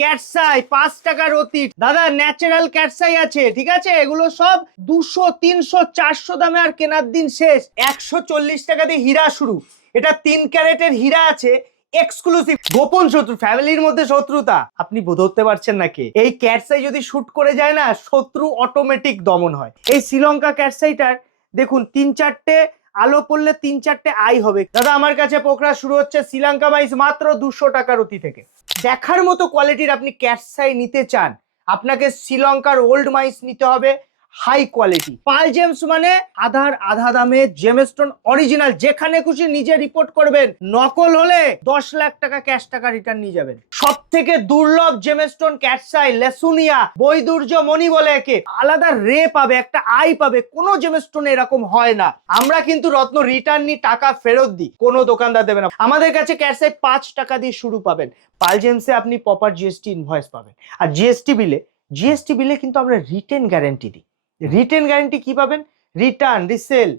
Cat's eye 5 টাকা রতি। দাদা ন্যাচারাল ক্যাটসাই আছে, ঠিক আছে? এগুলো সব 200 300 400 দামে, আর কেনার দিন শেষ। 140 টাকা দিয়ে হীরা শুরু। এটা 3 ক্যারেটের হীরা আছে, এক্সক্লুসিভ। গোপন শত্রু, ফ্যামিলির মধ্যে শত্রুতা আপনি ধরতে পারছেন নাকি? এই ক্যাটসাই যদি শুট করে যায় না, শত্রু অটোমেটিক দমন হয়। এই শ্রীলঙ্কা ক্যাটসাইটার দেখুন 3-4টে আলো পড়লে 3-4টে আই হবে। দাদা আমার কাছে পোকরা শুরু হচ্ছে শ্রীলঙ্কা মাইস মাত্র 200 টাকা রতি থেকে। দেখার মতো কোয়ালিটির আপনি ক্যাটসাই নিতে চান, আপনাকে শ্রীলঙ্কার ওল্ড মাইস নিতে হবে, হাই কোয়ালিটি। পাল জেমস মানে আধা দামে জেমস্টোন অরিজিনাল। যেখানে খুশি নিজে রিপোর্ট করবেন, নকল হলে 10 লাখ টাকা ক্যাশ টাকা রিটার্ন নিয়ে যাবেন। সব থেকে দুর্লভ জেমস্টোন ক্যাটসাই লেসুনিয়া, বৈদুর্য মণি বলে একে। আলাদা রে পাবে, একটা আই পাবে, কোনো জেমস্টোন এরকম হয় না। আমরা কিন্তু রত্ন রিটার্ন নি, টাকা ফেরত দিই, কোনো দোকানদার দেবে না। আমাদের কাছে ক্যাটসাই 5 টাকা দিয়ে শুরু পাবেন। পাল জেমসে আপনি প্রপার জিএসটি ইনভয়েস পাবেন। আর জিএসটি বিলে কিন্তু আমরা রিটেন গ্যারান্টি দিই। রিটেন গ্যারান্টি কি পাবেন? রিটার্ন, রিসেল,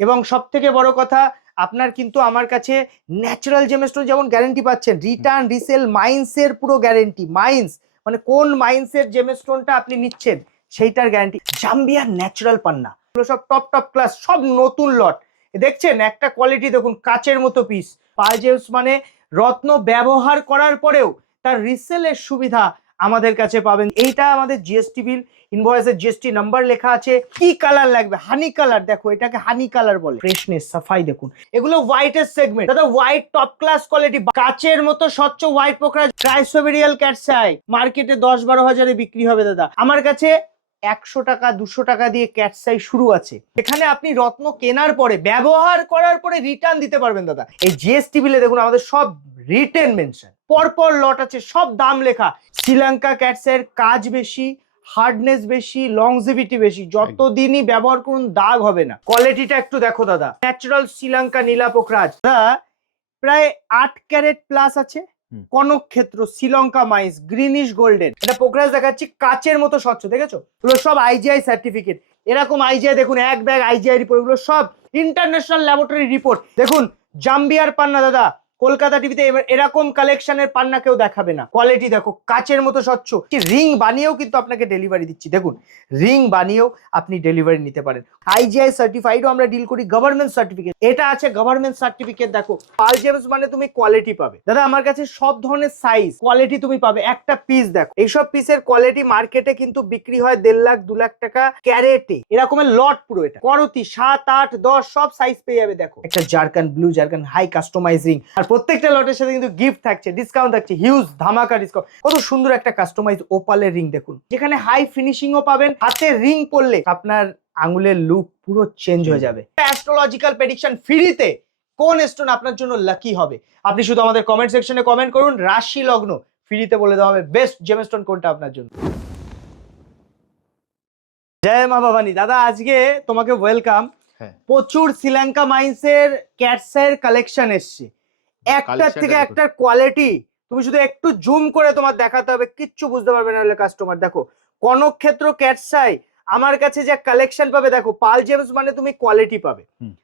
এবং সব থেকে বড় কথা আপনার কিন্তু আমার কাছে ন্যাচারাল জেমস্টোন যেমন গ্যারান্টি পাচ্ছেন, রিটার্ন, রিসেল, মাইন্সের পুরো গ্যারান্টি। মাইন্স মানে কোন মাইন্সের জেমস্টোনটা আপনি নিচ্ছেন সেইটার গ্যারান্টি। জাম্বিয়ার ন্যাচারাল পান্না, এগুলো সব টপ ক্লাস, সব নতুন লট। দেখছেন একটা কোয়ালিটি দেখুন, কাচের মতো পিস। পাল জেমস মানে রত্ন ব্যবহার করার পরেও তার রিসেলের সুবিধা আমাদের কাছে পাবেন। এইটা আমাদের জিএসটি বিল, ইনভয়েসের জিএসটি নাম্বার লেখা আছে। কি কালার লাগবে? হানি কালার। দেখো এটাকে হানি কালার বলে। ফ্রেশনেস, সাফাই দেখুন। এগুলো হোয়াইটের সেগমেন্ট দাদা, হোয়াইট টপ ক্লাস কোয়ালিটি, কাচের মতো স্বচ্ছ হোয়াইট পোকরা ক্রাইসোবেরিয়াল ক্যাটসাই মার্কেটে 10-12 হাজারে বিক্রি হবে দাদা। আমার কাছে 100 টাকা 200 টাকা দিয়ে ক্যাটসাই শুরু আছে। এখানে আপনি রত্ন কেনার পরে, ব্যবহার করার পরে রিটার্ন দিতে পারবেন দাদা। এই জিএসটি বিলে দেখুন আমাদের সব রিটেন মেনশন, পরপর লট আছে, সব দাম লেখা। শ্রীলঙ্কা ক্যাটসাইয়ের কাজ বেশি, হার্ডনেস বেশি, লংজিভিটি বেশি। যতদিনই ব্যবহার করুন দাগ হবে না। কোয়ালিটিটা একটু দেখো দাদা, ন্যাচারাল শ্রীলঙ্কা নীলা পোকরাজ দাদা, প্রায় 8 ক্যারেট প্লাস আছে। কনক ক্ষেত্র, শ্রীলঙ্কা মাইস, গ্রিনিশ গোল্ডেন। এটা পোকরাজ দেখাচ্ছি, কাচের মতো স্বচ্ছ, দেখেছো? এগুলো সব আইজিআই সার্টিফিকেট। এরকম আইজিআই দেখুন, এক ব্যাগ আইজিআই রিপোর্ট, এগুলো সব ইন্টারন্যাশনাল ল্যাবরেটরি রিপোর্ট। দেখুন জাম্বিয়ার পান্না দাদা, কলকাতা টিভিতে এরকম কালেকশনের পান্না কেউ দেখাবে না। কোয়ালিটি দেখো, কাচের মতো স্বচ্ছ। রিং বানিয়েও কিন্তু আপনাকে ডেলিভারি দিচ্ছি। দেখুন রিং বানিয়েও আপনি ডেলিভারি নিতে পারেন। আইজিআই সার্টিফাইডও আমরা ডিল করি, গভর্নমেন্ট সার্টিফিকেট। এটা আছে গভর্নমেন্ট সার্টিফিকেট। দেখো পাল জেমস মানে তুমি কোয়ালিটি পাবে দাদা। আমার কাছে সব ধরনের সাইজ কোয়ালিটি তুমি পাবে। একটা পিস দেখো, এইসব পিসের কোয়ালিটি মার্কেটে কিন্তু বিক্রি হয় 1.5 লাখ 2 লাখ টাকা ক্যারেটে। এরকমের লট পুরো। এটা করতি 7, 8, 10 সব সাইজ পেয়ে যাবে। দেখো একটা zircon, blue zircon, high customizing. আর প্রত্যেকটা লটের সাথে কিন্তু গিফট থাকছে, ডিসকাউন্ট থাকছে, হিউজ ধামাকা ডিসকাউন্ট। কত সুন্দর একটা কাস্টমাইজ ওপালের রিং দেখুন, যেখানে হাই ফিনিশিংও পাবেন। হাতে রিং পরলে আপনার আঙ্গুলের লুক পুরো চেঞ্জ হয়ে যাবে। অ্যাস্ট্রোলজিক্যাল প্রেডিকশন ফ্রিতে, কোন স্টোন আপনার জন্য লাকি হবে আপনি শুধু আমাদের কমেন্ট সেকশনে কমেন্ট করুন। রাশি লগ্ন ফ্রিতে বলে দেওয়া হবে বেস্ট জেমস্টোন কোনটা আপনার জন্য। জয় মা ভবানী দাদা, আজকে তোমাকে ওয়েলকাম। প্রচুর শ্রীলঙ্কা মাইন্সের ক্যাটসাইয়ের কালেকশন এসছে, একটার থেকে একটার কোয়ালিটি তুমি শুধু একটু জুম করে তোমার দেখাতে হবে, কিচ্ছু বুঝতে পারবে না কাস্টমার। দেখো কনক ক্ষেত্র ক্যাটসাই, আমার কাছে যা কালেকশন পাবে। দেখো পাল জেমস মানে তুমি কোয়ালিটি পাবে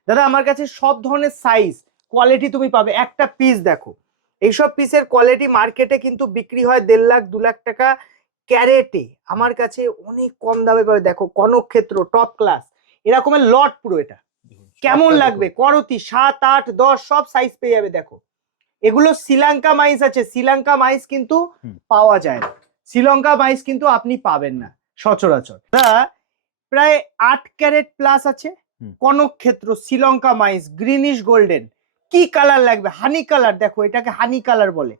দাদা। আমার কাছে সব ধরনের সাইজ কোয়ালিটি তুমি পাবে। একটা পিস দেখো, এইসব পিসের কোয়ালিটি মার্কেটে কিন্তু বিক্রি হয় 1.5 লাখ 2 লাখ টাকা ক্যারেটে। আমার কাছে অনেক কম দামে পাবে। দেখো কনক ক্ষেত্র টপ ক্লাস, এরকমের লট পুরো। এটা কেমন লাগবে? করতি 7, 8, 10 সব সাইজ পেয়ে যাবে। দেখো এগুলো শ্রীলঙ্কা মাইস আছে। শ্রীলঙ্কা মাইস কিন্তু পাওয়া যায় না, শ্রীলঙ্কা মাইস কিন্তু আপনি পাবেন না সচরাচর। প্রায় 8 ক্যারেট প্লাস আছে। কনক ক্ষেত্র, শ্রীলঙ্কা মাইস, গ্রিনিশ গোল্ডেন। কি কালার লাগবে? হানি কালার। দেখো এটাকে হানি কালার বলে।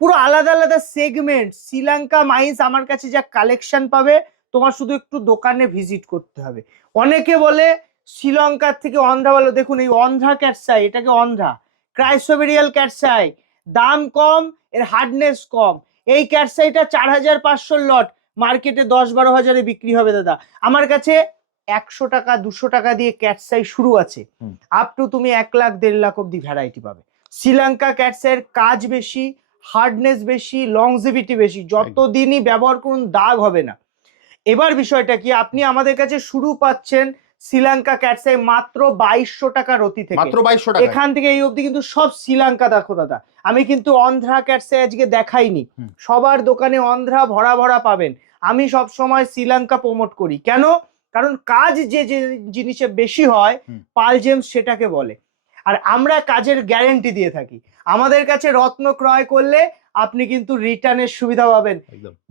পুরো আলাদা আলাদা সেগমেন্ট শ্রীলঙ্কা মাইস। আমার কাছে যা কালেকশন পাবে, তোমার শুধু একটু দোকানে ভিজিট করতে হবে। অনেকে বলে শ্রীলঙ্কার থেকে অন্ধ্রা ভালো। দেখুন এই অন্ধ্রা ক্যাটসাই, এটাকে অন্ধ্রা ক্রাইসোবেরিয়াল ক্যাটসাই, দাম কম, এর হার্ডনেস কম। এই ক্যাটসাইটা 4500 লট, মার্কেটে 10-12 হাজারে বিক্রি হবে দাদা। আমার কাছে 100 টাকা 200 টাকা দিয়ে ক্যাটসাই শুরু আছে, আপ টু তুমি 1 লাখ 1.5 লাখ অব্দি ভ্যারাইটি পাবে। শ্রীলঙ্কা ক্যাটসাইয়ের কাজ বেশি, হার্ডনেস বেশি, লংজিভিটি বেশি। যতদিনই ব্যবহার করুন দাগ হবে না। এবার বিষয়টা কি, আপনি আমাদের কাছে শুরু পাচ্ছেন শ্রীলঙ্কা ক্যাটসাই মাত্র 2200 টাকা রতি থেকে, মাত্র 2200 টাকা। এখান থেকে এই অবধি কিন্তু সব শ্রীলঙ্কা। দেখো দাদা, আমি কিন্তু অন্ধ্রা ক্যাটসাই আজকে দেখাইনি, সবার দোকানে অন্ধ্রা ভরা ভরা পাবেন। আমি সব সময় শ্রীলঙ্কা প্রমোট করি, কেন? কারণ কাজ যে যে জিনিসে বেশি হয় পাল জেমস সেটাকে বলে, আর আমরা কাজের গ্যারেন্টি দিয়ে থাকি। আমাদের কাছে রত্ন ক্রয় করলে আপনি কিন্তু রিটার্নের সুবিধা পাবেন,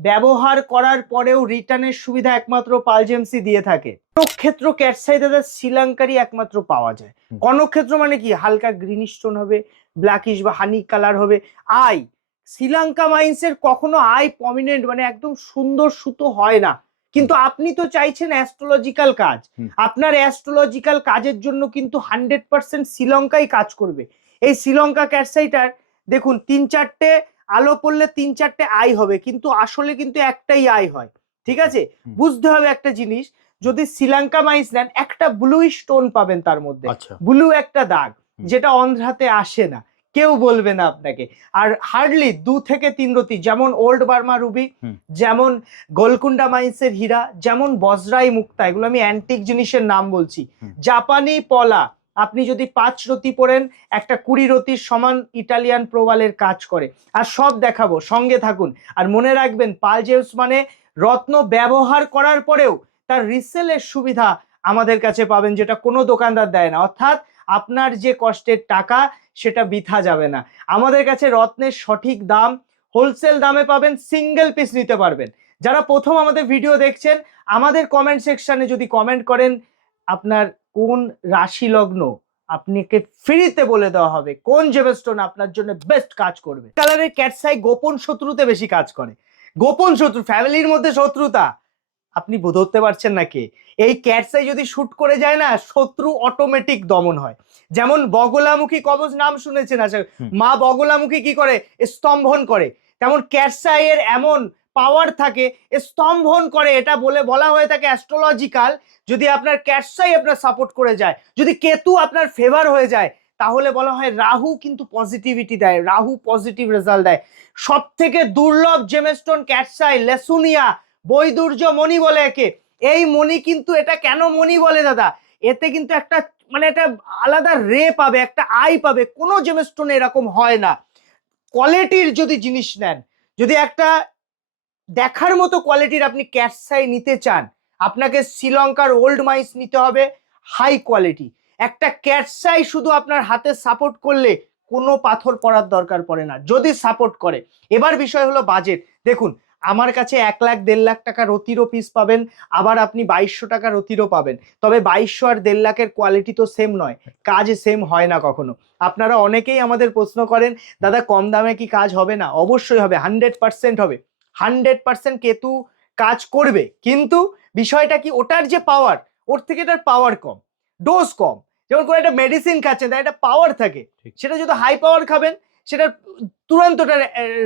ব্যবহার করার পরেও রিটার্নের সুবিধা একমাত্র পাল জেমসই দিয়ে থাকে। কনকক্ষেত্র ক্যাটসাই দাদা শ্রীলঙ্কারই একমাত্র পাওয়া যায়। কনকক্ষেত্র মানে কি? হালকা গ্রিনিশ টোন হবে, ব্ল্যাকিশ বা হানি কালার হবে। আই শ্রীলঙ্কা মাইন্সের কখনো আই প্রমিনেন্ট মানে একদম সুন্দর সুতো হয় না, কিন্তু আপনি তো চাইছেন অ্যাস্ট্রোলজিক্যাল কাজ, আপনার অ্যাস্ট্রোলজিক্যাল কাজের জন্য কিন্তু 100% শ্রীলঙ্কাই কাজ করবে। এই শ্রীলঙ্কা ক্যাটসাইটার দেখুন 3-4টে আলো পড়লে 3-4টে আই হবে, কিন্তু আসলে কিন্তু একটাই আই হয়, ঠিক আছে? বুঝতে হবে একটা জিনিস, যদি শ্রীলঙ্কা মাইন্স নেন একটা ব্লু স্টোন পাবেন তার মধ্যে, ব্লু একটা দাগ, যেটা অন্ধ্রাতে আসে না, কেউ বলবে না আপনাকে। আর হার্ডলি 2 থেকে 3 রতি, যেমন ওল্ড বার্মা রুবি, যেমন গোলকুন্ডা মাইন্সের হীরা, যেমন বজরাই মুক্তা, এগুলো আমি অ্যান্টিক জিনিসের নাম বলছি। জাপানি পলা, আপনি যদি 5 রতি পড়েন একটা 20 রতির সমান ইটালিয়ান প্রবালের কাজ করে। আর সব দেখাবো, সঙ্গে থাকুন। আর মনে রাখবেন পাল জেমস মানে রত্ন ব্যবহার করার পরেও তার রিসেলের সুবিধা আমাদের কাছে পাবেন, যেটা কোনো দোকানদার দেয় না। অর্থাৎ আপনার যে কষ্টের টাকা সেটা বৃথা যাবে না। আমাদের কাছে রত্নের সঠিক দাম হোলসেল দামে পাবেন, সিঙ্গেল পিস নিতে পারবেন। যারা প্রথম আমাদের ভিডিও দেখছেন, আমাদের কমেন্ট সেকশনে যদি কমেন্ট করেন আপনার কোন রাশি লগ্ন, আপনাকে ফ্রিতে বলে দেওয়া হবে কোন জেমস্টোন আপনার জন্য বেস্ট কাজ করবে। কালারের ক্যাটসাই গোপন শত্রুতে বেশি কাজ করে। গোপন শত্রু, ফ্যামিলির মধ্যে শত্রুতা, আপনি ধরতে পারছেন না কে? এই ক্যাটসাই যদি শুট করে যায় না, শত্রু অটোমেটিক দমন হয়। যেমন বগলামুখী কবচ নাম শুনেছেন, আছে মা বগলামুখী কি করে? স্তম্ভন করে। তেমন ক্যাটসাই এর এমন পাওয়ার থাকে, স্তম্ভন করে। এটা বলা হয়ে থাকে অ্যাস্ট্রোলজিক্যাল, যদি আপনার ক্যাটসাই আপনার সাপোর্ট করে যায়, যদি কেতু আপনার ফেভার হয়ে যায়, তাহলে বলা হয় রাহু কিন্তু পজিটিভিটি দেয়, রাহু পজিটিভ রেজাল্ট দেয়। সব থেকে দুর্লভ জেমস্টোন ক্যাটসাই, লেসুনিয়া বৈদুর্য মণি বলে একে। এই মণি কিন্তু, এটা কেন মণি বলে দাদা? এতে কিন্তু একটা মানে একটা আলাদা রে পাবে, একটা আই পাবে, কোনো জেমস্টোনে এরকম হয় না। কোয়ালিটির যদি জিনিস নেন, যদি একটা দেখার মতো কোয়ালিটির আপনি ক্যাটসাই নিতে চান, আপনাকে শ্রীলঙ্কার ওল্ড মাইন্স নিতে হবে, হাই কোয়ালিটি। একটা ক্যাটসাই শুধু আপনার হাতে সাপোর্ট করলে কোনো পাথর পড়ার দরকার পড়ে না, যদি সাপোর্ট করে। এবার বিষয় হলো বাজেট। দেখুন, আমার কাছে 1 লাখ 1.5 লাখ টাকা রতিরও পিস পাবেন, আবার আপনি 2200 টাকা রতিরও পাবেন। তবে 2200 আর 1.5 লাখের কোয়ালিটি তো সেম নয়, কাজ সেম হয় না কখনো। আপনারা অনেকেই আমাদের প্রশ্ন করেন, দাদা কম দামে কি কাজ হবে না? অবশ্যই হবে, 100% হবে। 100% কেতু কাজ করবে, কিন্তু বিষয়টা কি, ওটার যে পাওয়ার, ওর থেকে এটার পাওয়ার কম, ডোজ কম। যেমন কোনো একটা মেডিসিন খাচ্ছেন, তার একটা পাওয়ার থাকে, সেটা যদি হাই পাওয়ার খাবেন সেটা তুরন্ত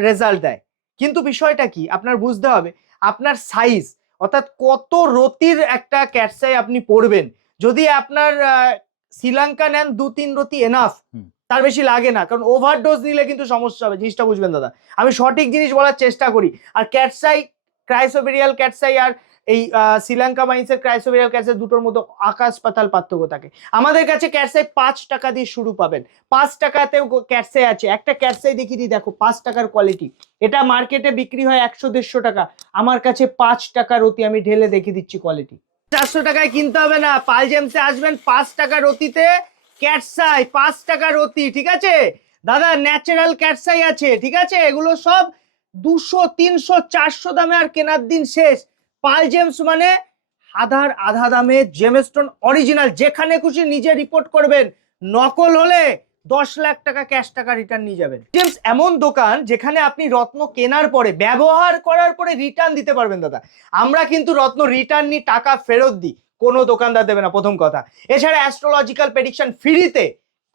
রেজাল্ট দেয়। কিন্তু বিষয়টা কি, আপনার বুঝতে হবে আপনার সাইজ, অর্থাৎ কত রতির একটা ক্যাটসাই আপনি পড়বেন। যদি আপনার শ্রীলঙ্কা নেন 2-3 রতি এনাফ, তার বেশি লাগে না, কারণ ওভারডোজ নিলে কিন্তু সমস্যা হবে। জিনিসটা বুঝবেন দাদা, আমি সঠিক জিনিস বলার চেষ্টা করি। আর ক্যাটসাই, ক্রাইসোবেরিয়াল ক্যাটসাই আর এই শ্রীলঙ্কা মাইন্সের ক্রাইসোবেরিয়াল ক্যাটসাই দুটোর মধ্যে আকাশ পাতাল পার্থক্য থাকে। আমাদের কাছে ক্যাটসাই 5 টাকা দিয়ে শুরু পাবেন, 5 টাকাতেও ক্যাটসাই আছে। একটা ক্যাটসাই দেখিয়ে দিই, দেখো 5 টাকার কোয়ালিটি, এটা মার্কেটে বিক্রি হয় 100-150 টাকা, আমার কাছে 5 টাকা রতি, আমি ঢেলে দেখিয়ে দিচ্ছি কোয়ালিটি। 400 টাকায় কিনতে হবে না, পাল জেমসে আসবেন 5 টাকা রতিতে ক্যাটসাই, 5 টাকা রতি, ঠিক আছে দাদা? ন্যাচারাল ক্যাটসাই আছে, ঠিক আছে? এগুলো সব 200, 300, 400 দামে আর কেনার দিন শেষ। পাল জেমস মানে আধা দামে জেমস্টোন অরিজিনাল, যেখানে খুশি নিজে রিপোর্ট করবেন, নকল হলে 10 লাখ টাকা ক্যাশ টাকা রিটার্ন নিয়ে যাবেন। জেমস এমন দোকান যেখানে আপনি রত্ন কেনার পরে, ব্যবহার করার পরে রিটার্ন দিতে পারবেন দাদা। আমরা কিন্তু রত্ন রিটার্ন নিয়ে টাকা ফেরত দিই, কোনো দোকানদার দেবে না, প্রথম কথা। এছাড়া অ্যাস্ট্রোলজিক্যাল প্রেডিকশন ফ্রিতে,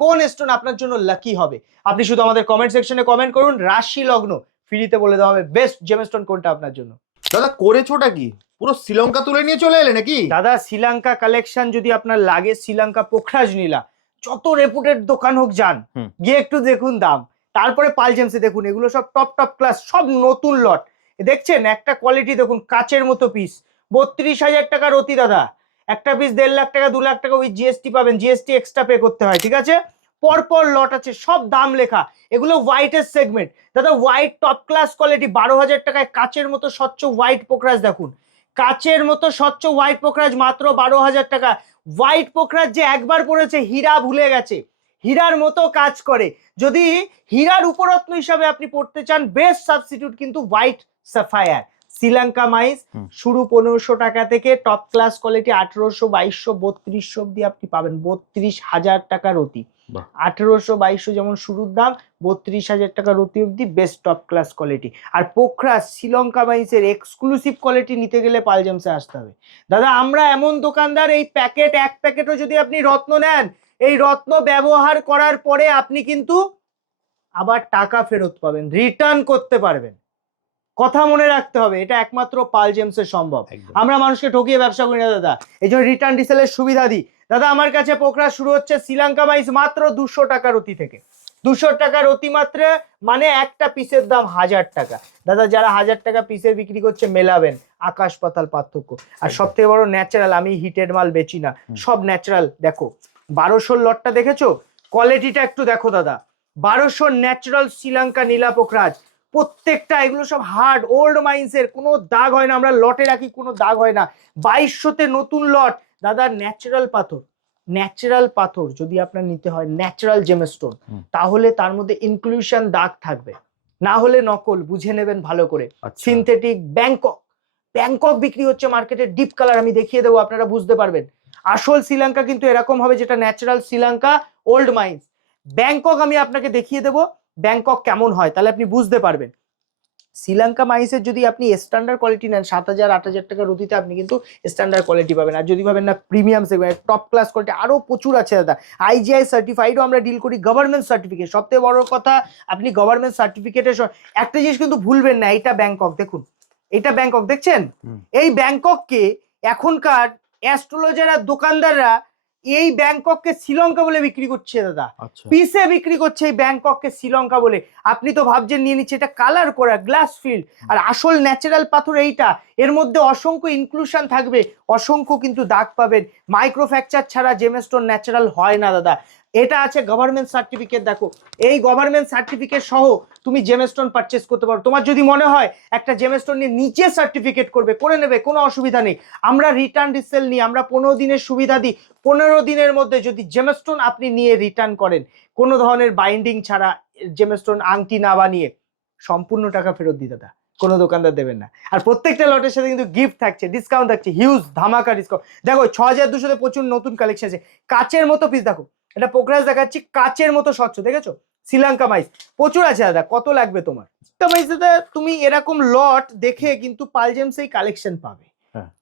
কোন স্টোন আপনার জন্য লাকি হবে, আপনি শুধু আমাদের কমেন্ট সেকশনে কমেন্ট করুন, রাশি লগ্ন ফ্রিতে বলে দেওয়া হবে বেস্ট জেমস্টোন কোনটা আপনার জন্য। দাদা করেছোটা কি, পুরো শ্রীলঙ্কা তুলে নিয়ে চলে এলে নাকি? দাদা শ্রীলঙ্কা কালেকশন যদি আপনার লাগে, শ্রীলঙ্কা পোখরাজ নীলা, যত রেপুটেড দোকান হোক যান, গিয়ে একটু দেখুন দাম। তারপরে পাল জেমসে দেখুন, এগুলো সব টপ ক্লাস, সব নতুন লট। দেখছেন একটা কোয়ালিটি দেখুন, কাচের মতো পিস, 32,000 টাকা রতি দাদা। একটা পিস 1.5 লাখ টাকা 2 লাখ টাকা ওই জিএসটি পাবেন, জিএসটি এক্সট্রা পে করতে হয়, ঠিক আছে? পরপর লট আছে, সব দাম লেখা। এগুলো হোয়াইটের সেগমেন্ট দাদা, হোয়াইট টপ ক্লাস কোয়ালিটি। 12,000 টাকায় কাচের মতো স্বচ্ছ হোয়াইট পোকরাজ দেখুন, কাচের মতো স্বচ্ছ হোয়াইট পোকরাজ মাত্র 12,000 টাকা। হোয়াইট পোকরাজ যে একবার পড়েছে হীরা ভুলে গেছে, হীরার মতো কাজ করে। যদি হীরার উপরত্ন হিসাবে আপনি পড়তে চান, বেস্ট সাবস্টিটিউট কিন্তু হোয়াইট সাফায়ার। শ্রীলঙ্কা মাইস শুরু 1500 টাকা থেকে, টপ ক্লাস কোয়ালিটি 1800, 2200, 3200 অব্দি আপনি পাবেন। 32,000 টাকার অতি, 1800, 2200 যেমন শুরুর দাম, 32,000 টাকার অতি অব্দি বেস্ট টপ ক্লাস কোয়ালিটি। আর পোখরাজ শ্রীলঙ্কা মাইসের এক্সক্লুসিভ কোয়ালিটি নিতে গেলে পালজেমসে আসতে হবে দাদা। আমরা এমন দোকানদার, এই প্যাকেট এক প্যাকেটও যদি আপনি রত্ন নেন, এই রত্ন ব্যবহার করার পরে আপনি কিন্তু আবার টাকা ফেরত পাবেন, রিটার্ন করতে পারবেন। কথা মনে রাখতে হবে, এটা একমাত্র পালজেমসে সম্ভব। আমরা মানুষকে ঠকিয়ে ব্যবসা করি না দাদা, এই জন্য রিটার্ন রিসেলের সুবিধা দিই দাদা। আমার কাছে পোকরা শুরু হচ্ছে শ্রীলঙ্কা মাইস মাত্র 200 টাকার অতি থেকে। 200 টাকার অতি মাত্র, মানে একটা পিসের দাম 1000 টাকা দাদা। যারা 1000 টাকা পিসে বিক্রি করছে, মেলাবেন, আকাশ পাতাল পার্থক্য। আর সব থেকে বড় ন্যাচারাল, আমি হিটেড মাল বেচি না, সব ন্যাচারাল। দেখো 1200 লটটা দেখেছো, কোয়ালিটিটা একটু দেখো দাদা। 1200 ন্যাচারাল শ্রীলঙ্কা নীলা পোকরাজ, প্রত্যেকটা এগুলো সব হার্ড ওল্ড মাইন্সের, কোনো দাগ হয় না, আমরা লটে রাখি কোনো দাগ হয় না। 2200তে নতুন লট দাদা। ন্যাচারাল পাথর, ন্যাচারাল পাথর যদি আপনার নিতে হয়, ন্যাচারাল জেমস্টোন, তাহলে তার মধ্যে ইনক্লুশন দাগ থাকবে, না হলে নকল, বুঝে নেবেন ভালো করে। সিনথেটিক ব্যাংকক, ব্যাংকক বিক্রি হচ্ছে মার্কেটে ডিপ কালার, আমি দেখিয়ে দেবো, আপনারা বুঝতে পারবেন। আসল শ্রীলঙ্কা কিন্তু এরকম হবে, যেটা natural Sri Lanka old mines. Bangkok আমি আপনাকে দেখিয়ে দেবো ব্যাংকক কেমন হয়, তাহলে আপনি বুঝতে পারবেন। শ্রীলঙ্কা মাইসের যদি আপনি স্ট্যান্ডার্ড কোয়ালিটি নেন, 7,000 8,000 টাকার অতিতে আপনি কিন্তু স্ট্যান্ডার্ড কোয়ালিটি পাবেন। আর যদি ভাবেন না premium segment, top class quality, আরো প্রচুর আছে দাদা। আইজিআই সার্টিফাইডও আমরা ডিল করি, গভর্নমেন্ট সার্টিফিকেট। সবথেকে বড় কথা, আপনি গভর্নমেন্ট সার্টিফিকেটের একটা জিনিস কিন্তু ভুলবেন না, এটা ব্যাংকক দেখুন, এটা ব্যাংকক দেখছেন। এই ব্যাংকককে এখনকার অ্যাস্ট্রোলজার আর দোকানদাররা এই ব্যাংকককে শ্রীলঙ্কা বলে বিক্রি করছে দাদা, পিসে বিক্রি করছে এই ব্যাংকককে শ্রীলঙ্কা বলে। আপনি তো ভাবছেন নিয়ে নিচ্ছে, এটা কালার করা গ্লাস ফিল্ড, আর আসল ন্যাচারাল পাথর এইটা। এর মধ্যে অসংখ্য ইনক্লুশন থাকবে, অসংখ্য কিন্তু দাগ পাবেন। মাইক্রোফ্র্যাকচার ছাড়া জেমস্টোন ন্যাচারাল হয় না দাদা। এটা আছে গভর্নমেন্ট সার্টিফিকেট, দেখো এই গভর্নমেন্ট সার্টিফিকেট সহ তুমি জেমস্টোন পারচেস করতে পারো। তোমার যদি মনে হয় একটা জেমস্টোন নিয়ে নিচে সার্টিফিকেট করবে, করে নেবে, কোনো অসুবিধা নেই। আমরা রিটার্ন রিসেল নিই, আমরা 15 দিনের সুবিধা দিই। 15 দিনের মধ্যে যদি জেমস্টোন আপনি নিয়ে রিটার্ন করেন, কোনো ধরনের বাইন্ডিং ছাড়া, জেমস্টোন আংটি না বানিয়ে, সম্পূর্ণ টাকা ফেরত দিই দাদা, কোনো দোকানদার দেবেন না। আর প্রত্যেকটা লটের সাথে কিন্তু গিফট থাকছে, ডিসকাউন্ট থাকছে, হিউজ ধামাকা ডিসকাউন্ট। দেখো 6200 প্রচুর নতুন কালেকশন আছে। কাচের মতো পিস দেখো, এটা পোকরাজ দেখাচ্ছি, কাচের মতো স্বচ্ছ, দেখেছো? শ্রীলঙ্কা মাইস প্রচুর আছে দাদা, কত লাগবে তোমার? দাদা তুমি এরকম লট দেখে কিন্তু পালজেমসেই কালেকশন পাবে।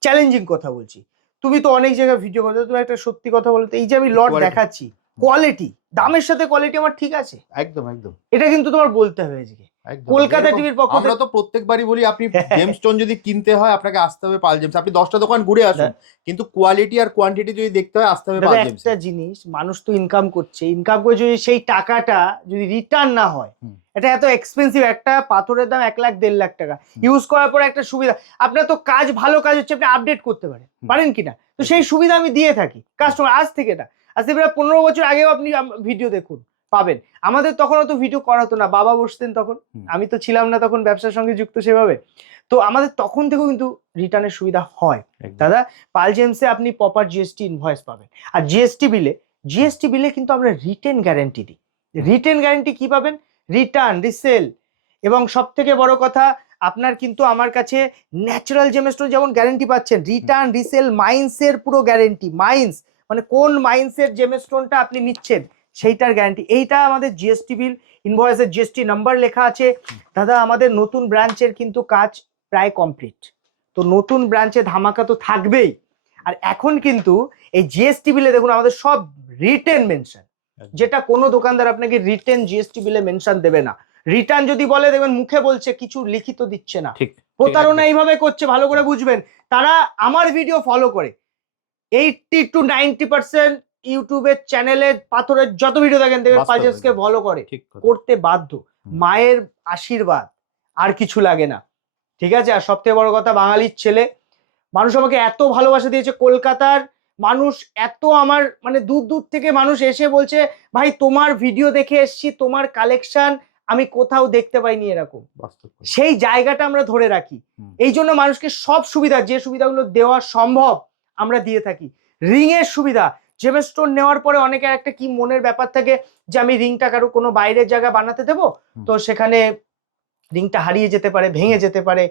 চ্যালেঞ্জিং কথা বলছি, তুমি তো অনেক জায়গায় ভিডিও করতে, তুমি একটা সত্যি কথা বলতে, এই যে আমি লট দেখাচ্ছি, কোয়ালিটি, দামের সাথে কোয়ালিটি আমার ঠিক আছে, একদম একদম, এটা কিন্তু তোমার বলতে হবে আজকে। কলকাতা টিভির পক্ষ থেকে আমরা তো প্রত্যেকবারই বলি, আপনি জেমস্টোন যদি কিনতে হয় আপনাকে আসতে হবে পালজেমস। আপনি 10টা দোকান ঘুরে আসুন, কিন্তু কোয়ালিটি আর কোয়ান্টিটি যদি দেখতে হয় আসতে হবে পালজেমস। একটা জিনিস, মানুষ তো ইনকাম করছে, ইনকাম করে যদি সেই টাকাটা যদি রিটার্ন না হয়, এটা এত এক্সপেন্সিভ, একটা পাথরের দাম 1 লাখ 1.5 লাখ টাকা, ইউজ করার পরে একটা সুবিধা, আপনার তো কাজ, ভালো কাজ হচ্ছে, আপনি আপডেট করতে পারেন কিনা, তো সেই সুবিধা আমি দিয়ে থাকি কাস্টমার। আজ থেকে না, আজ থেকে প্রায় 15 বছর আগেও আপনি ভিডিও দেখুন, পাবেন। আমাদের তখন তো ভিডিও করা হতো না, বাবা বসতেন তখন, আমি তো ছিলাম না তখন ব্যবসার সঙ্গে যুক্ত সেভাবে, তো আমাদের তখন থেকেও কিন্তু রিটার্নের সুবিধা হয় দাদা। পালজেমসে আপনি প্রপার জিএসটি ইনভয়েস পাবেন। আর জিএসটি বিলে কিন্তু আমরা রিটেন গ্যারান্টি দিই। রিটেন গ্যারান্টি কি পাবেন? রিটার্ন, রিসেল, এবং সব থেকে বড় কথা, আপনার কিন্তু আমার কাছে ন্যাচারাল জেমস্টোন যেমন গ্যারান্টি পাচ্ছেন, রিটার্ন, রিসেল, মাইন্সের পুরো গ্যারান্টি। মাইন্স মানে কোন মাইন্সের জেমস্টোনটা আপনি নিচ্ছেন সেইটার গ্যারান্টি। এইটা আমাদের জিএসটি বিল, ইনভয়েসের জিএসটি নাম্বার লেখা আছে দাদা। আমাদের নতুন ব্রাঞ্চের কিন্তু কাজ প্রায় কমপ্লিট, তো নতুন ব্রাঞ্চে ধামাকা তো থাকবেই। আর এখন কিন্তু এই জিএসটি বিলে দেখুন আমাদের সব রিটেন মেনশন, যেটা কোনো দোকানদার আপনাকে রিটেন জিএসটি বিলে মেনশন দেবে না। রিটার্ন যদি বলে, দেখবেন মুখে বলছে, কিছু লিখিত দিচ্ছে না। প্রতারণা এইভাবে করছে, ভালো করে বুঝবেন। তারা আমার ভিডিও ফলো করে 80 to 90% ইউটিউবের চ্যানেলে পাথরের যত ভিডিও দেখেন, দেখবেন পালজেমসকে ফলো করে, করতে বাধ্য। মায়ের আশীর্বাদ, আর কিছু লাগে না, ঠিক আছে? আর সবথেকে বড় কথা, বাঙালির ছেলে, মানুষ আমাকে এত ভালোবাসা দিয়েছে। কলকাতার মানুষ এত আমার মানে দূর দূর থেকে মানুষ এসে বলছে ভাই তোমার ভিডিও দেখে এসছি, তোমার কালেকশন আমি কোথাও দেখতে পাইনি এরকম। বাস্তব কথা। সেই জায়গাটা আমরা ধরে রাখি। এই জন্য মানুষকে সব সুবিধা, যে সুবিধাগুলো দেওয়া সম্ভব আমরা দিয়ে থাকি। রিং এর সুবিধা, জেমস স্টোন নেওয়ার পরে অনেকের একটা কি মনের ব্যাপার থাকে যে আমি রিংটা কারো কোনো বাইরের জায়গা বানাতে দেবো, তো সেখানে রিংটা হারিয়ে যেতে পারে, ভেঙে যেতে পারে,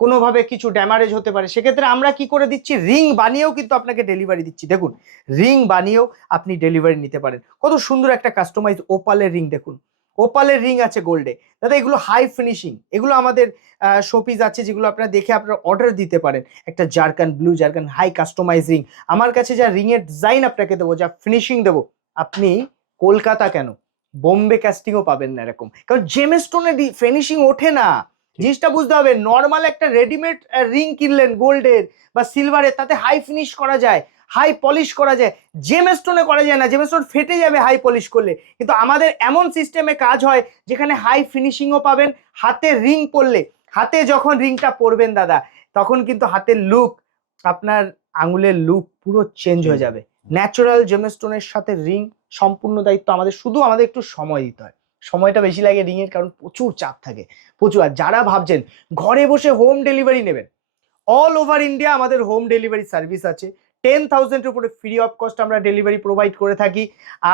কোনোভাবে কিছু ড্যামারেজ হতে পারে। সেক্ষেত্রে আমরা কি করে দিচ্ছি, রিং বানিয়েও কিন্তু আপনাকে ডেলিভারি দিচ্ছি। দেখুন রিং বানিয়েও আপনি ডেলিভারি নিতে পারেন। কত সুন্দর একটা কাস্টমাইজ ওপালের রিং, দেখুন ওপালের রিং আছে গোল্ডে। দাদা এগুলো হাই ফিনিশিং, এগুলো আমাদের শোপিস আছে যেগুলো আপনারা দেখে আপনারা অর্ডার দিতে পারেন। একটা zircon blue zircon high customise ring, আমার কাছে যা রিং এর ডিজাইন আপনাকে দেবো, যা ফিনিশিং দেবো, আপনি কলকাতা কেন বোম্বে কাস্টিংও পাবেন না এরকম। কারণ জেমস স্টোনের ফিনিশিং ওঠে না, জিনিসটা বুঝতে হবে। নর্মাল একটা রেডিমেড রিং কিনলেন গোল্ডের বা সিলভারের, তাতে হাই ফিনিশ করা যায়, হাই পলিশ করা যায়, জেমস স্টোনে করা যায় না। জেমস স্টোন ফেটে যাবে হাই পলিশ করলে, কিন্তু আমাদের এমন সিস্টেমে কাজ হয় যেখানে হাই ফিনিশিংও পাবেন। হাতে রিং পরলে, হাতে যখন রিংটা পরবেন দাদা, তখন কিন্তু হাতের লুক, আপনার আঙুলের লুক পুরো চেঞ্জ হয়ে যাবে। ন্যাচারাল জেমস স্টোনের সাথে রিং, সম্পূর্ণ দায়িত্ব আমাদের, শুধু আমাদের একটু সময় দিতে হয়। সময়টা বেশি লাগে রিং এর, কারণ প্রচুর চাপ থাকে, প্রচুর। আর যারা ভাবছেন ঘরে বসে হোম ডেলিভারি নেবেন, অল ওভার ইন্ডিয়া আমাদের হোম ডেলিভারি সার্ভিস আছে। 10,000 উপরে ফ্রি অফ কস্ট আমরা ডেলিভারি প্রোভাইড করে থাকি।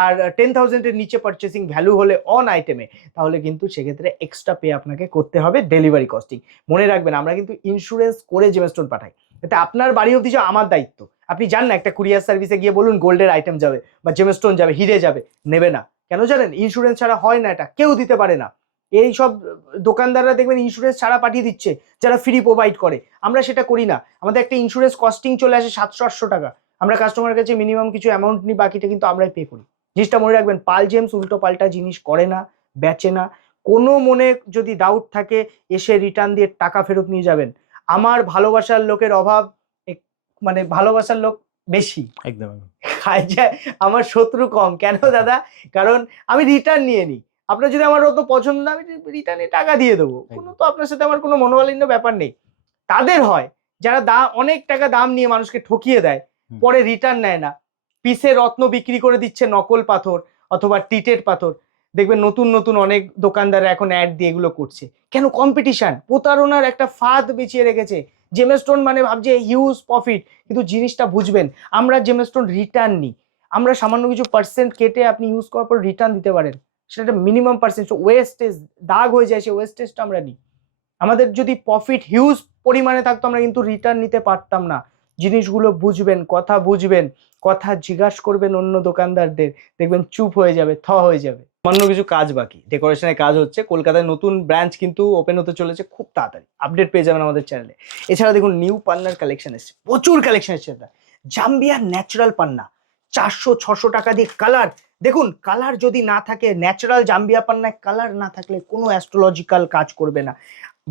আর 10,000 নিচে পারচেসিং ভ্যালু হলে অন আইটেমে, তাহলে কিন্তু সেক্ষেত্রে এক্সট্রা পে আপনাকে করতে হবে ডেলিভারি কস্টিং। মনে রাখবেন আমরা কিন্তু ইন্স্যুরেন্স করে জেমস স্টোন পাঠাই, এতে আপনার বাড়ি অবধি যাওয়া আমার দায়িত্ব। আপনি যান না একটা কুরিয়ার সার্ভিসে গিয়ে বলুন গোল্ডের আইটেম যাবে বা জেমস স্টোন যাবে, হিরে যাবে, নেবে না। কেন জানেন? ইন্স্যুরেন্স ছাড়া হয় না, এটা কেউ দিতে পারে না। এই সব দোকানদাররা দেখবেন ইন্স্যুরেন্স ছাড়া পাঠিয়ে দিচ্ছে, যারা ফ্রি প্রোভাইড করে। আমরা সেটা করি না। আমাদের একটা ইন্স্যুরেন্স কস্টিং চলে আসে 700-800 টাকা। আমরা কাস্টমারের কাছে মিনিমাম কিছু অ্যামাউন্ট নিই, বাকিটা কিন্তু আমরাই পে করি। জিনিসটা মনে রাখবেন, পাল জেমস উল্টো পাল্টা জিনিস করে না, বেচে না। কোনো মনে যদি ডাউট থাকে এসে রিটার্ন দিয়ে টাকা ফেরত নিয়ে যাবেন। আমার ভালোবাসার লোকের অভাব, মানে ভালোবাসার লোক বেশি, একদম খাই যায়, আমার শত্রু কম। কেন দাদা? কারণ আমি রিটার্ন নিয়ে নিই। আপনার যদি আমার অত পছন্দ না, আমি রিটার্নে টাকা দিয়ে দেবো, কোনো তো আপনার সাথে আমার কোনো মনোমালিন্য ব্যাপার নেই। তাদের হয় যারা অনেক টাকা দাম নিয়ে মানুষকে ঠকিয়ে দেয়, পরে রিটার্ন নেয় না, পিসে রত্ন বিক্রি করে দিচ্ছে নকল পাথর অথবা টিটেড পাথর। দেখবেন নতুন নতুন অনেক দোকানদাররা এখন অ্যাড দিয়ে এগুলো করছে। কেন? কম্পিটিশন, প্রতারণার একটা ফাঁদ বিছিয়ে রেখেছে। জেমস স্টোন মানে ভাবছে হিউজ প্রফিট, কিন্তু জিনিসটা বুঝবেন, আমরা জেমস স্টোন রিটার্ন নিই। আমরা সামান্য কিছু পার্সেন্ট কেটে আপনি ইউজ করার পর রিটার্ন দিতে পারেন, সেটা মিনিমাম পার্সেন্ট। ওয়েস্টেজ, দাগ হয়ে যায়, সেই ওয়েস্টেজটা আমরা নিই। আমাদের যদি প্রফিট হিউজ পরিমাণে থাকতো, আমরা কিন্তু রিটার্ন নিতে পারতাম না। জিনিসগুলো বুঝবেন, কথা বুঝবেন, কথা জিজ্ঞাসা করবেন অন্য দোকানদারদের, দেখবেন চুপ হয়ে যাবে, হয়ে যাবে। অন্য কিছু কাজ বাকি, ডেকোরেশনের কাজ হচ্ছে। কলকাতায় নতুন ব্রাঞ্চ কিন্তু ওপেন হতে চলেছে খুব তাড়াতাড়ি, আপডেট পেয়ে যাবেন আমাদের চ্যানেলে। এছাড়া দেখুন নিউ পান্নার কালেকশন এসেছে, প্রচুর কালেকশন এসেছে। জাম্বিয়ার ন্যাচারাল পান্না 400-600 টাকা দিয়ে কালার। দেখুন কালার যদি না থাকে, ন্যাচারাল জাম্বিয়া পান্নায় কালার না থাকলে কোনো অ্যাস্ট্রোলজিক্যাল কাজ করবে না।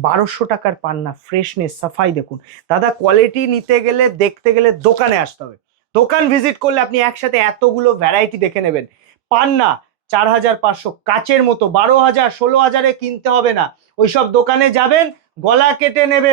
1200 টাকার পান্না, ফ্রেশনেস, সাফাই দেখুন দাদা। কোয়ালিটি নিতে গেলে, দেখতে গেলে দোকানে আসতে হবে। দোকান ভিজিট করলে আপনি একসাথে এতগুলো ভ্যারাইটি দেখে নেবেন। পান্না 4,500 কাচের মতো, 12,000 16,000-এ কিনতে হবে না। ওইসব দোকানে যাবেন, গলা কেটে নেবে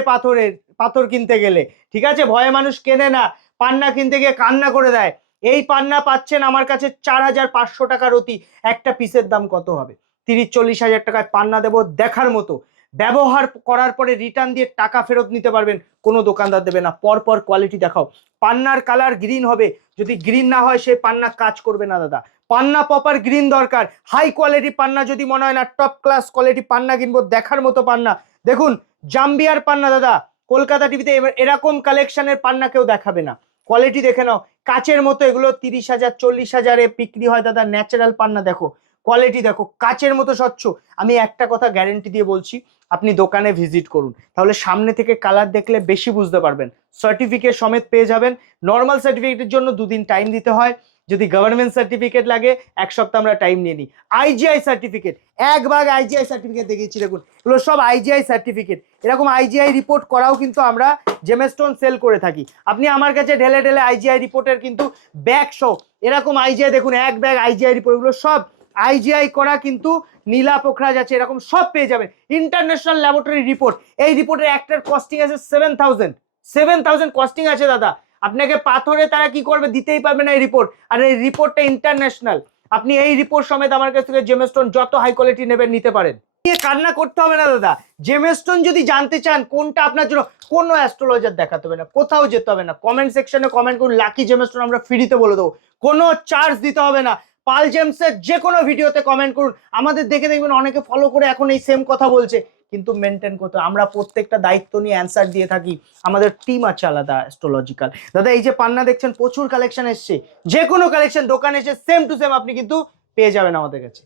পাথর কিনতে গেলে, ঠিক আছে? ভয়ে মানুষ কেনে না, পান্না কিনতে গিয়ে কান্না করে দেয়। এই পান্না পাচ্ছেন আমার কাছে 4,500 টাকার অতি। একটা পিসের দাম কত হবে? 30-40 হাজার টাকায় পান্না দেবো দেখার মতো। ব্যবহার করার পরে রিটার্ন দিয়ে টাকা ফেরত নিতে পারবেন, কোনো দোকানদার দেবে না। পরপর কোয়ালিটি দেখাও। পান্নার কালার গ্রিন হবে, যদি গ্রিন না হয় সেই পান্না কাজ করবে না দাদা। পান্না প্রপার গ্রিন দরকার। হাই কোয়ালিটি পান্না যদি মনে হয় না টপ ক্লাস কোয়ালিটি পান্না কিনবো, দেখার মতো পান্না দেখুন। জাম্বিয়ার পান্না দাদা, কলকাতা টিভিতে এরকম কালেকশনের পান্না কেউ দেখাবে না। কোয়ালিটি দেখে নাও, কাচের মতো। এগুলো 30,000-40,000-এ বিক্রি হয় দাদা। ন্যাচারাল পান্না দেখো, কোয়ালিটি দেখো, কাচের মতো স্বচ্ছ। আমি একটা কথা গ্যারেন্টি দিয়ে বলছি, আপনি দোকানে ভিজিট করুন, তাহলে সামনে থেকে কালার দেখলে বেশি বুঝতে পারবেন। সার্টিফিকেট সমেত পেয়ে যাবেন। নর্মাল সার্টিফিকেটের জন্য 2 দিন টাইম দিতে হয়, যদি গভর্নমেন্ট সার্টিফিকেট লাগে 1 সপ্তাহ আমরা টাইম নিয়ে নিই। আইজিআই সার্টিফিকেট, এক ভাগ আইজিআই সার্টিফিকেট দেখিয়েছি দেখুন, এগুলো সব আইজিআই সার্টিফিকেট। এরকম আইজিআই রিপোর্ট করাও কিন্তু আমরা জেমস স্টোন সেল করে থাকি। আপনি আমার কাছে ঢেলে ঢেলে আইজিআই রিপোর্টের কিন্তু ব্যাগ সহ এরকম আইজিআই দেখুন, এক ব্যাগ আইজিআই রিপোর্ট, এগুলো সব আইজিআই করা, কিন্তু নীলা পোখরাজ আছে, এরকম সব পেয়ে যাবেন। ইন্টারন্যাশনাল ল্যাবরেটরি রিপোর্ট, এই রিপোর্টের একটার কস্টিং আছে 7,000 কস্টিং আছে দাদা। আপনাকে পাথরে তারা কি করবে, দিতেই পারবে না এই রিপোর্ট। আর এই রিপোর্টটা ইন্টারন্যাশনাল, আপনি এই রিপোর্ট সমেত আমার কাছ থেকে জেমস্টোন যত হাই কোয়ালিটি নেবেন নিতে পারেন। কান্না করতে হবে না দাদা, জেমস্টোন যদি জানতে চান কোনটা আপনার জন্য, কোনো অ্যাস্ট্রোলজার দেখাতে হবে না, কোথাও যেতে হবে না, কমেন্ট সেকশনে কমেন্ট করুন, লাকি জেমস্টোন আমরা ফ্রিতে বলে দেবো, কোনো চার্জ দিতে হবে না। পাল জেমসের যে কোনো ভিডিওতে কমেন্ট করুন, আমাদের দেখে দেখবেন অনেকে ফলো করে এখন এই সেম কথা বলছে, কিন্তু মেনটেন করতে আমরা প্রত্যেকটা দায়িত্ব নিয়ে অ্যান্সার দিয়ে থাকি, আমাদের টিম আছে আলাদা অ্যাস্ট্রোলজিক্যাল। দাদা এই যে পান্না দেখছেন প্রচুর কালেকশন এসছে, যে কোনো কালেকশন দোকানে এসে সেম টু সেম আপনি কিন্তু পেয়ে যাবেন আমাদের কাছে।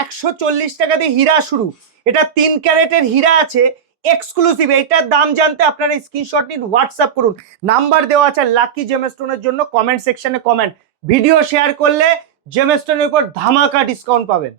140 টাকা দিয়ে হীরা শুরু, এটা 3 ক্যারেটের হীরা আছে এক্সক্লুসিভ, এটার দাম জানতে আপনারা স্ক্রিনশট নিন, হোয়াটসঅ্যাপ করুন, নাম্বার দেওয়া আছে লাকি জেমস্টোনের জন্য, কমেন্ট সেকশনে কমেন্ট, ভিডিও শেয়ার করলে জেমস্টোনের উপর ধামাকা ডিসকাউন্ট পাবেন।